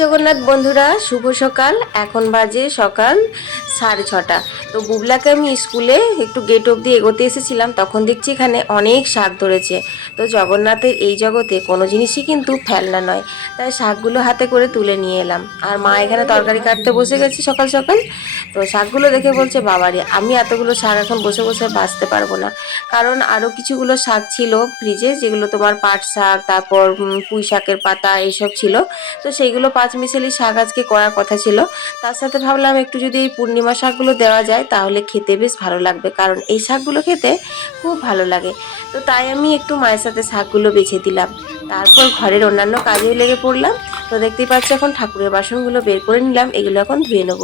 জগন্নাথ বন্ধুরা শুভ সকাল। এখন বাজে সকাল সাড়ে ছটা। তো বুবলাকে আমি স্কুলে একটু গেট অবধি এগোতে এসেছিলাম, তখন দেখছি এখানে অনেক শাক ধরেছে। তো জগন্নাথের এই জগতে কোনো জিনিসই কিন্তু ফেলনা নয়। তাই শাকগুলো হাতে করে তুলে নিয়ে এলাম। আর মা এখানে তরকারি কাটতে বসে গেছে সকাল সকাল। তো শাকগুলো দেখে বলছে, বাবারে, আমি এতগুলো শাক এখন বসে বসে বাঁচতে পারব না। কারণ আরও কিছুগুলো শাক ছিল ফ্রিজে যেগুলো তোমার পাট শাক, তারপর পুঁই শাকের পাতা এইসব ছিল। তো সেইগুলো পাঁচ মিশালি শাক আজকে করার কথা ছিল। তার সাথে ভাবলাম একটু যদি এই পূর্ণিমা শাকগুলো দেওয়া যায়, তাহলে খেতে বেশ ভালো লাগবে। কারণ এই শাকগুলো খেতে খুব ভালো লাগে। তো তাই আমি একটু মায়ের সাথে শাকগুলো বেছে দিলাম। তারপর ঘরের অন্যান্য কাজেও লেগে পড়লাম। তো দেখতেই পাচ্ছি, এখন ঠাকুরের বাসনগুলো বের করে নিলাম। এগুলো এখন ধুয়ে নেব।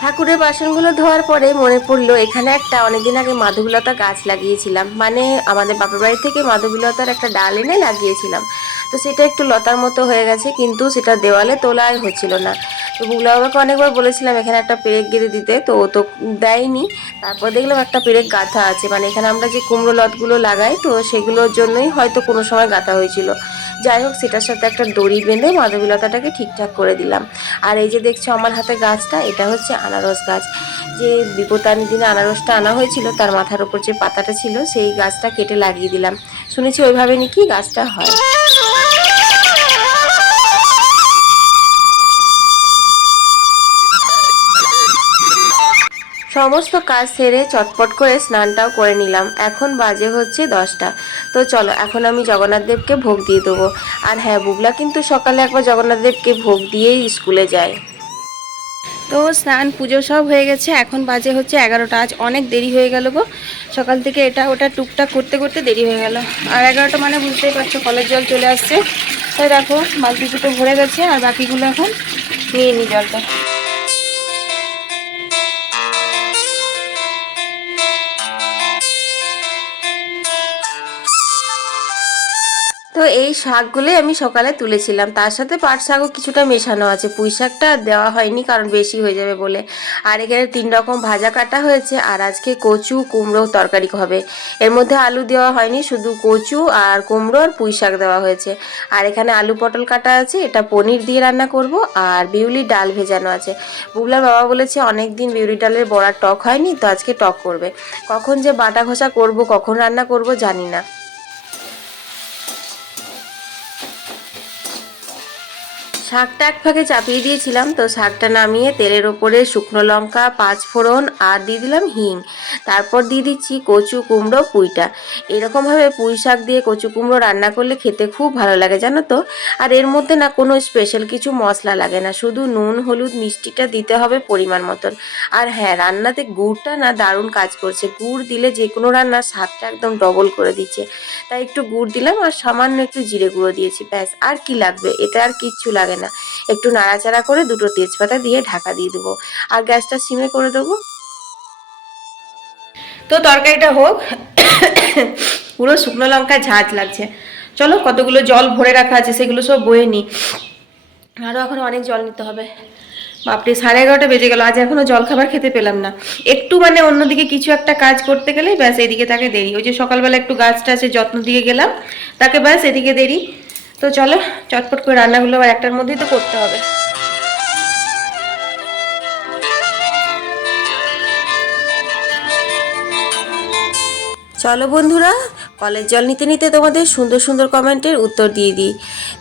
ঠাকুরের বাসনগুলো ধোয়ার পরে মনে পড়ল, এখানে একটা অনেকদিন আগে মাধবীলতা গাছ লাগিয়েছিলাম। মানে আমাদের বাপের বাড়ি থেকে মাধবীলতার একটা ডাল এনে লাগিয়েছিলাম। তো সেটা একটু লতার মতো হয়ে গেছে, কিন্তু সেটা দেওয়ালে তোলাই হচ্ছিল না। তো বুগলা বাবাকে অনেকবার বলেছিলাম, এখানে একটা পেরেক গেঁথে দিতে। তো ও তো দেয়নি। তারপর দেখলাম একটা পেরেক গাঁথা আছে মানে এখানে আমরা যে কুমড়ো লতগুলো লাগাই, তো সেগুলোর জন্যই হয়তো কোনো সময় গাঁথা হয়েছিল। যাই হোক, সেটার সাথে একটা দড়ি বেঁধে মাধবীলতাটাকে ঠিকঠাক করে দিলাম। আর এই যে দেখছ আমার হাতে গাছটা, এটা হচ্ছে আনারস গাছ। যে বিপত্তানির দিনে আনারসটা আনা হয়েছিল, তার মাথার উপর যে পাতাটা ছিল, সেই গাছটা কেটে লাগিয়ে দিলাম। শুনেছি ওইভাবে নাকি গাছটা হয়। সমস্ত কাজ সেরে চটপট করে স্নানটাও করে নিলাম। এখন বাজে হচ্ছে দশটা। তো চলো, এখন আমি জগন্নাথ দেবকে ভোগ দিয়ে দেবো। আর হ্যাঁ বুগলা কিন্তু সকালে একবার জগন্নাথ দেবকে ভোগ দিয়েই স্কুলে যায়। তো স্নান, পুজো সব হয়ে গেছে। এখন বাজে হচ্ছে এগারোটা। আজ অনেক দেরি হয়ে গেল গো। সকাল থেকে এটা ওটা টুকটাক করতে করতে দেরি হয়ে গেল। আর এগারোটা মানে বুঝতেই পারছ, কলের জল চলে আসছে। তাই দেখো, বালতি দুটো ভরে গেছে। আর বাকিগুলো এখন নিয়ে নি জলটা। তো এই শাকগুলোই আমি সকালে তুলেছিলাম। তার সাথে পাট শাকও কিছুটা মেশানো আছে। পুঁই শাকটা দেওয়া হয়নি, কারণ বেশি হয়ে যাবে বলে। আর এখানে তিন রকম ভাজা কাটা হয়েছে। আর আজকে কচু, কুমড়ো তরকারি হবে। এর মধ্যে আলু দেওয়া হয়নি, শুধু কচু আর কুমড়ো আর পুঁই শাক দেওয়া হয়েছে। আর এখানে আলু পটল কাটা আছে, এটা পনির দিয়ে রান্না করব। আর বিউলি ডাল ভেজানো আছে। বুবলার বাবা বলেছে অনেক দিন বিউলি ডালের বড়ার টক হয়নি, তো আজকে টক করবে। কখন যে বাটা ঘষা করব, কখন রান্না করব জানি না। শাকটা এক ফাঁকে চাপিয়ে দিয়েছিলাম, তো শাকটা নামিয়ে তেলের ওপরে শুকনো লঙ্কা, পাঁচ ফোড়ন আর দিয়ে দিলাম হিং। তারপর দিয়ে দিচ্ছি কচু কুমড়ো, পুঁইটা। এরকমভাবে পুঁই শাক দিয়ে কচু কুমড়ো রান্না করলে খেতে খুব ভালো লাগে, জানো তো? আর এর মধ্যে না কোনো স্পেশাল কিছু মশলা লাগে না, শুধু নুন, হলুদ, মিষ্টিটা দিতে হবে পরিমাণ মতন। আর হ্যাঁ রান্নাতে গুড়টা না দারুণ কাজ করছে। গুড় দিলে যে কোনো রান্নার স্বাদটা একদম ডবল করে দিচ্ছে। তাই একটু গুড় দিলাম আর সামান্য একটু জিরে গুঁড়ো দিয়েছি, ব্যাস। আর কি লাগবে? এটা আর কিচ্ছু লাগে না। একটু নাড়াচাড়া করে দুটো তেজপাতা দিয়ে ঢাকা দিয়ে দেবো। আর গ্যাসটা সিমে করে দেবো। তো তরকারিটা হোক, পুরো শুকনো লঙ্কা ঝাঁজ লাগছে। চলো, কতগুলো জল ভরে রাখা আছে সেগুলো সব বয়ে নিই। আরও এখন অনেক জল নিতে হবে। বাপরে, সাড়ে এগারোটা বেজে গেল, আজ এখনও জল খাবার খেতে পেলাম না। একটু মানে অন্যদিকে কিছু একটা কাজ করতে গেলে ব্যাস এদিকে তাকে দেরি। ওই যে সকালবেলা একটু গাছটা আছে যত্ন দিয়ে গেলাম, তাকে ব্যাস এদিকে দেরি। তো চলো, চটপট করে রান্নাগুলো আবার একটার মধ্যেই তো করতে হবে। চলো বন্ধুরা, কলের জল নিতে নিতে তোমাদের সুন্দর সুন্দর কমেন্টের উত্তর দিয়ে দিই।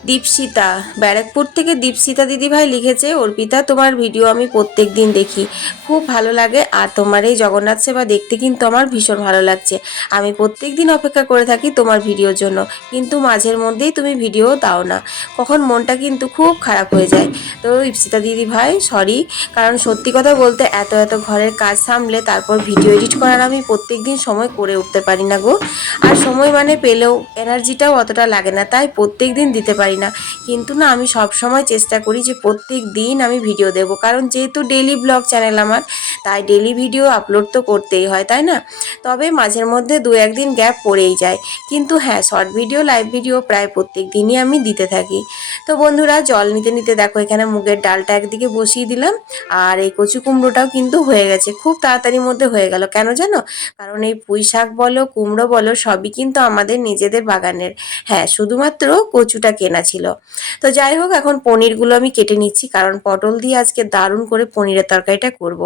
দীপসিতা ব্যারাকপুর থেকে দীপসিতা দিদিভাই লিখেছে, অর্পিতা, তোমার ভিডিও আমি প্রত্যেক দিন দেখি। খুব ভালো লাগে আর তোমার এই জগন্নাথ সেবা দেখতে কিন্তু আমার ভীষণ ভালো লাগছে। আমি প্রত্যেক দিন অপেক্ষা করে থাকি তোমার ভিডিওর জন্য, কিন্তু মাঝের মধ্যেই তুমি ভিডিও দাও না। কখন মনটা কিন্তু খুব খারাপ হয়ে যায়। তো ইপসিতা দিদি ভাই সরি, কারণ সত্যি কথা বলতে এত এত ঘরের কাজ সামলে তারপর ভিডিও এডিট করার আমি প্রত্যেক দিন সময় করে উঠতে পারি না গো। আর সময় মানে পেলেও এনার্জিটাও অতটা লাগে না, তাই প্রত্যেক দিন দিতে পারি না। কিন্তু না, আমি সব সময় চেষ্টা করি যে প্রত্যেক দিন আমি ভিডিও দেব। কারণ যেহেতু ডেলি ব্লগ চ্যানেল আমার, তাই ডেলি ভিডিও আপলোড তো করতেই হয়, তাই না? তবে মাঝের মধ্যে দু একদিন গ্যাপ পড়েই যায়। কিন্তু হ্যাঁ শর্ট ভিডিও লাইভ ভিডিও প্রায় প্রত্যেক দিনই আমি দিতে থাকি। তো বন্ধুরা, জল নিতে নিতে দেখো, এখানে মুগের ডালটা একদিকে বসিয়ে দিলাম, আর এই কচু কুমড়োটাও কিন্তু হয়ে গেছে। খুব তাড়াতাড়ির মধ্যে হয়ে গেল। কেন জানো? কারণ এই পুঁই শাক বলো, কুমড়ো বলো, সবই কিন্তু আমাদের নিজেদের বাগানের। হ্যাঁ শুধুমাত্র কচুটা কেনা ছিল। তো যাই হোক, এখন পনিরগুলো আমি কেটে নিচ্ছি কারণ পটল দিয়ে আজকে দারুণ করে পনিরের তরকারিটা করব।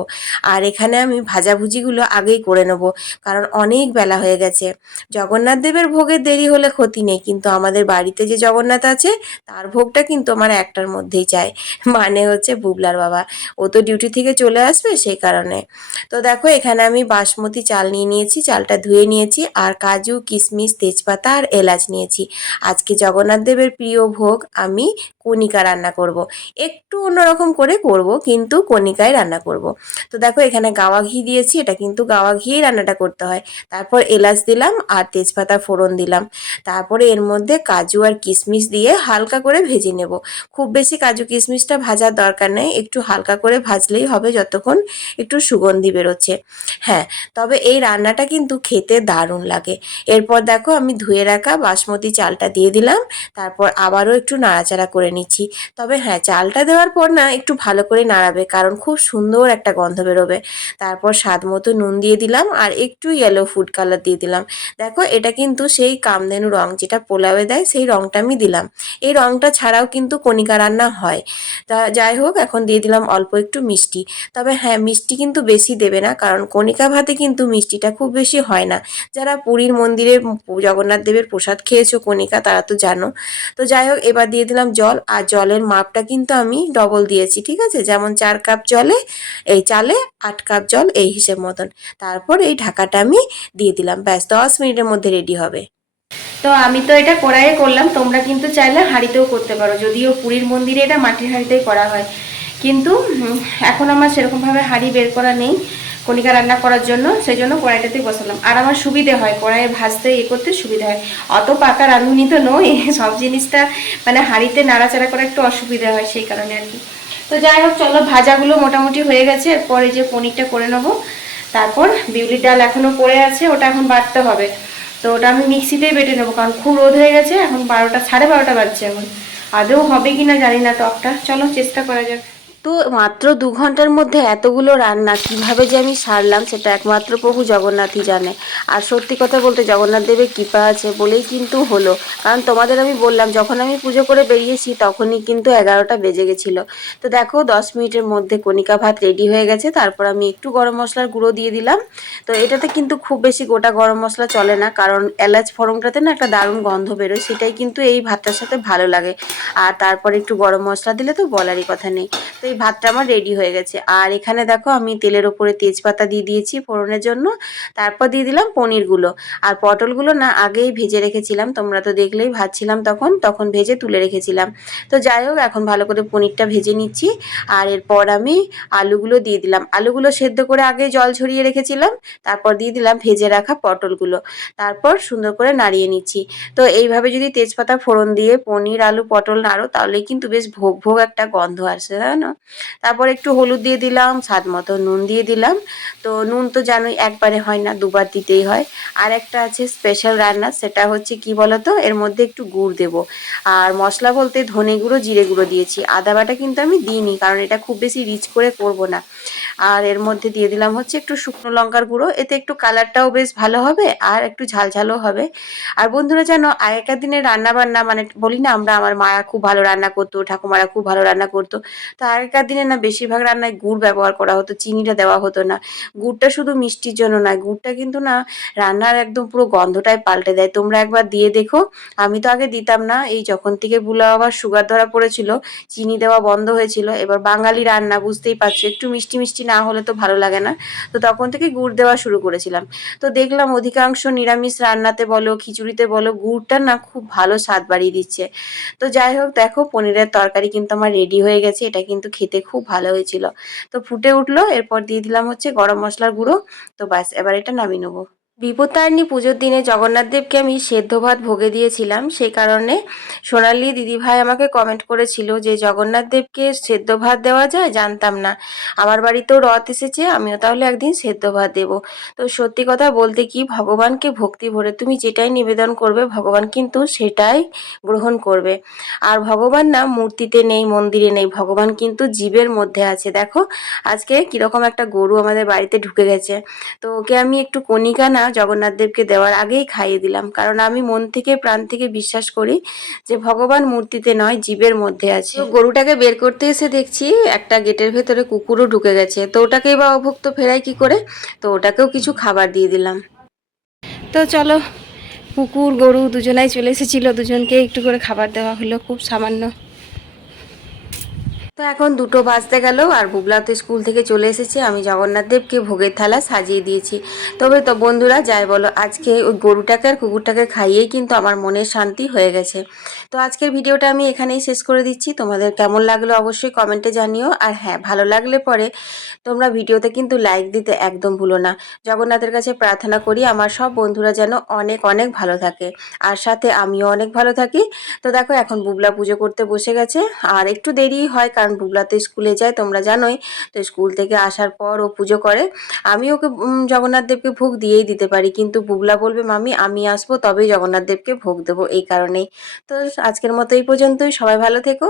আর এখানে আমি ভাজাভুজিগুলো আগেই করে নেব কারণ অনেক বেলা হয়ে গেছে। জগন্নাথ দেবের ভোগের দেরি হলে ক্ষতি নেই, কিন্তু আমাদের বাড়িতে যে জগন্নাথ আছে, তার ভোগটা কিন্তু আমার একটার মধ্যেই চাই। মানে হচ্ছে বুবলার বাবা। ও তো ডিউটি থেকে চলে আসবে সেই কারণে। তো দেখো, এখানে আমি বাসমতি চাল নিয়ে নিয়েছি, চালটা ধুয়ে নিয়েছি, আর কাজু, কিশমিশ, তেজপাতা আর এলাচ নিয়েছি। আজকে জগন্নাথ দেবের প্রিয় ভোগ আমি কণিকা রান্না করব। একটু অন্যরকম করে করব, কিন্তু কণিকায় রান্না করব। তো দেখো এখানে গাওয়া ঘি দিয়েছি, এটা কিন্তু গাওয়া ঘিয়েই রান্নাটা করতে হয়। তারপর এলাচ দিলাম আর তেজপাতা ফোড়ন দিলাম। তারপরে এর মধ্যে কাজু আর কিশমিশ দিয়ে হালকা করে ভেজে নেব। খুব বেশি কাজু কিশমিশটা ভাজার দরকার নেই, একটু হালকা করে ভাজলেই হবে যতক্ষণ একটু সুগন্ধি বেরোচ্ছে। হ্যাঁ তবে এই রান্নাটা কিন্তু খেতে দারুণ লাগে। এরপর দেখো আমি ধুয়ে রাখা বাসমতি চালটা দিয়ে দিলাম। তারপর আবারও একটু নাড়াচাড়া করে নিচ্ছি। তবে হ্যাঁ চালটা দেওয়ার পর না একটু ভালো করে নাড়াবে, কারণ খুব সুন্দর একটা গন্ধ বেরোবে। তারপর স্বাদ মতো নুন দিয়ে দিলাম আর একটু ইয়েলো ফুড কালার দিয়ে দিলাম। দেখো, এটা কিন্তু সেই কামধেনু রং যেটা পোলাওয়ে দেয়, সেই রংটা আমি দিলাম। এই রংটা ছাড়াও কিন্তু কণিকা রান্না হয়। তা যাই হোক, এখন দিয়ে দিলাম অল্প একটু মিষ্টি। তবে হ্যাঁ মিষ্টি কিন্তু বেশি দেবে না, কারণ কণিকা ভাতে কিন্তু মিষ্টিটা খুব বেশি হয় না। যারা পুরীর মন্দিরে জগন্নাথ দেবের প্রসাদ খেয়েছো কণিকা, তারা তো জানো। তো যাই হোক, এবার দিয়ে দিলাম জল, আর জলের মাপটা কিন্তু আমি ডবল দিয়েছি, ঠিক আছে? যেমন চার কাপ জলে এই চালে আট কাপ জল এই হিসেব মতন। তারপর এই ঢাকাটা আমি দিয়ে দিলাম। ব্যাস, দশ মিনিটের মধ্যে রেডি হবে। তো আমি তো এটা কড়াইয়ে করলাম, তোমরা কিন্তু চাইলে হাঁড়িতেও করতে পারো, যদিও পুরীর মন্দিরে এটা মাটির হাঁড়িতেই করা হয়। কিন্তু এখন আমার সেরকমভাবে হাঁড়ি বের করা নেই। কণিকা রান্না করার জন্য সেই জন্য কড়াইটাতেই বসালাম। আর আমার সুবিধে হয় কড়াইয়ে ভাজতে এ করতে সুবিধা হয়। অত পাকা রাঁধুনি তো নই সব জিনিসটা মানে হাঁড়িতে নাড়াচাড়া করা একটু অসুবিধা হয় সেই কারণে আর কি। তো যাই হোক, চলো, ভাজাগুলো মোটামুটি হয়ে গেছে। এরপর যে পনিরটা করে নেব, তারপর বিউলির ডাল এখনও পড়ে আছে, ওটা এখন বাটতে হবে। তো ওটা আমি মিক্সিতেই বেটে নেব, কারণ খুব রোদ হয়ে গেছে, এখন বারোটা, সাড়ে বারোটা বাজছে এখন। আদৌ হবে কি না জানি না টকটা। চলো, চেষ্টা করা যাক। তো মাত্র দু ঘণ্টার মধ্যে এতগুলো রান্না কীভাবে যে আমি সারলাম সেটা একমাত্র প্রভু জগন্নাথই জানে। আর সত্যি কথা বলতে জগন্নাথ দেবের কৃপা আছে বলেই কিন্তু হলো। কারণ তোমাদের আমি বললাম, যখন আমি পুজো করে বেরিয়েছি তখনই কিন্তু এগারোটা বেজে গেছিল। তো দেখো, দশ মিনিটের মধ্যে কণিকা ভাত রেডি হয়ে গেছে, তারপর আমি একটু গরম মশলার গুঁড়ো দিয়ে দিলাম। তো এটাতে কিন্তু খুব বেশি গোটা গরম মশলা চলে না, কারণ এলাচ ফোড়নটাতে না একটা দারুণ গন্ধ বেরোয়, সেটাই কিন্তু এই ভাতটার সাথে ভালো লাগে। আর তারপর একটু গরম মশলা দিলে তো বলারই কথা নেই। তো এই ভাতটা আমার রেডি হয়ে গেছে। আর এখানে দেখো আমি তেলের ওপরে তেজপাতা দিয়ে দিয়েছি ফোড়নের জন্য। তারপর দিয়ে দিলাম পনিরগুলো। আর পটলগুলো না আগেই ভেজে রেখেছিলাম। তোমরা তো দেখলেই ভাজছিলাম তখন। তখন ভেজে তুলে রেখেছিলাম। তো যাই হোক, এখন ভালো করে পনিরটা ভেজে নিচ্ছি। আর এরপর আমি আলুগুলো দিয়ে দিলাম। আলুগুলো সেদ্ধ করে আগে জল ছড়িয়ে রেখেছিলাম। তারপর দিয়ে দিলাম ভেজে রাখা পটলগুলো। তারপর সুন্দর করে নাড়িয়ে নিচ্ছি। তো এইভাবে যদি তেজপাতা ফোড়ন দিয়ে পনির, আলু, পটল নাড়ো তাহলে কিন্তু বেশ ভোগ ভোগ একটা গন্ধ আসে জানো তারপর একটু হলুদ দিয়ে দিলাম, স্বাদ মতো নুন দিয়ে দিলাম। তো নুন তো জানোই একবারে হয় না, দুবার দিতেই হয়। আর একটা আছে স্পেশাল রান্না, সেটা হচ্ছে কি বলতো, এর মধ্যে একটু গুড় দেব। আর মশলা বলতে ধনে গুঁড়ো, জিরে গুঁড়ো দিয়েছি। আদা বাটা কিন্তু আমি দিইনি, কারণ এটা খুব বেশি রিচ করে করব না। আর এর মধ্যে দিয়ে দিলাম হচ্ছে একটু শুকনো লঙ্কার গুঁড়ো। এতে একটু কালারটাও বেশ ভালো হবে আর একটু ঝালঝালও হবে। আর বন্ধুরা জানো আগেকার দিনে রান্না বান্না মানে বলি না, আমরা আমার মায়া খুব ভালো রান্না করতো, ঠাকুমারা খুব ভালো রান্না করতো। তো আগেকার দিনে না বেশিরভাগ রান্নায় গুড় ব্যবহার করা হতো, চিনিটা দেওয়া হতো না। গুড়টা শুধু মিষ্টির জন্য নয়, গুড়টা কিন্তু না রান্নার একদম পুরো গন্ধটাই পাল্টে দেয়। তোমরা একবার দিয়ে দেখো, আমি তো আগে দিতাম না। এই যখন থেকে বুলা আবার সুগার ধরা পড়েছিল, চিনি দেওয়া বন্ধ হয়েছিল, এবার বাঙালি রান্না, বুঝতেই পারছ, একটু মিষ্টি মিষ্টি না হলে তো ভালো লাগে না। তো তখন থেকে গুড় দেওয়া শুরু করেছিলাম। তো দেখলাম অধিকাংশ নিরামিষ রান্নাতে বলো, খিচুড়িতে বলো, গুড়টা না খুব ভালো স্বাদ বাড়িয়ে দিচ্ছে। তো যাই হোক, দেখো পনিরের তরকারি কিন্তু আমার রেডি হয়ে গেছে। এটা কিন্তু খেতে খুব ভালো হয়েছিল। তো ফুটে উঠল, এরপর দিয়ে দিলাম হচ্ছে গরম মশলার গুঁড়ো। তো ব্যাস, এবার এটা নামিয়ে নেব। বিপত্তারিণী পুজোর দিনে জগন্নাথ দেবকে আমি সেদ্ধ ভাত ভোগে দিয়েছিলাম। সেই কারণে সোনালি দিদিভাই আমাকে কমেন্ট করেছিল যে, জগন্নাথ দেবকে সেদ্ধ ভাত দেওয়া যায়? জানতাম না। আমার বাড়িতেও রথ এসেছে, আমিও তাহলে একদিন সেদ্ধ ভাত দেব। তো সত্যি কথা বলতে কি, ভগবানকে ভক্তি ভরে তুমি যেটাই নিবেদন করবে, ভগবান কিন্তু সেটাই গ্রহণ করবে। আর ভগবান না মূর্তিতে নেই, মন্দিরে নেই, ভগবান কিন্তু জীবের মধ্যে আছে। দেখো, আজকে কীরকম একটা গরু আমাদের বাড়িতে ঢুকে গেছে। তো ওকে আমি একটু কণিকা না জগন্নাথ দেবকে দেওয়ার আগেই খাইয়ে দিলাম। কারণ আমি মন থেকে, প্রাণ থেকে বিশ্বাস করি যে ভগবান মূর্তিতে নয়, জীবের মধ্যে আছে। গরুটাকে বের করতে এসে দেখছি একটা গেটের ভেতরে কুকুরও ঢুকে গেছে। তো ওটাকেই বা অভুক্ত ফেরাই কি করে? তো ওটাকেও কিছু খাবার দিয়ে দিলাম। তো চলো, কুকুর, গরু দুজনাই চলে এসেছিল। দুজনকে একটু করে খাবার দেওয়া হলো, খুব সামান্য। তো এখন দুটো বাজতে গেল আর বুবলা তো স্কুল থেকে চলে এসেছে। আমি জগন্নাথ দেবকে ভোগের থালা সাজিয়ে দিয়েছি। তবে তো বন্ধুরা, যাই বলো, আজকে ওই গরুটাকে আর কুকুরটাকে খাইয়েই কিন্তু আমার মনের শান্তি হয়ে গেছে। তো আজকের ভিডিওটা আমি এখানেই শেষ করে দিচ্ছি। তোমাদের কেমন লাগল অবশ্যই কমেন্টে জানিও। আর হ্যাঁ ভালো লাগলে পরে তোমরা ভিডিওতে কিন্তু লাইক দিতে একদম ভুলো না। জগন্নাথের কাছে প্রার্থনা করি, আমার সব বন্ধুরা যেন অনেক অনেক ভালো থাকে। আর সাথে আমিও অনেক ভালো থাকি। তো দেখো, এখন বুবলা পুজো করতে বসে গেছে। আর একটু দেরি হয়, কারণ বুবলা তো স্কুলে যায়, তোমরা জানোই। তো স্কুল থেকে আসার পর ও পুজো করে। আমি ওকে জগন্নাথ দেবকে ভোগ দিয়েই দিতে পারি। কিন্তু বুবলা বলবে, মামি, আমি আসব, তবেই জগন্নাথ দেবকে ভোগ দেবো। এই কারণেই। তো আজকের মতো এই পর্যন্তই। সবাই ভালো থেকো।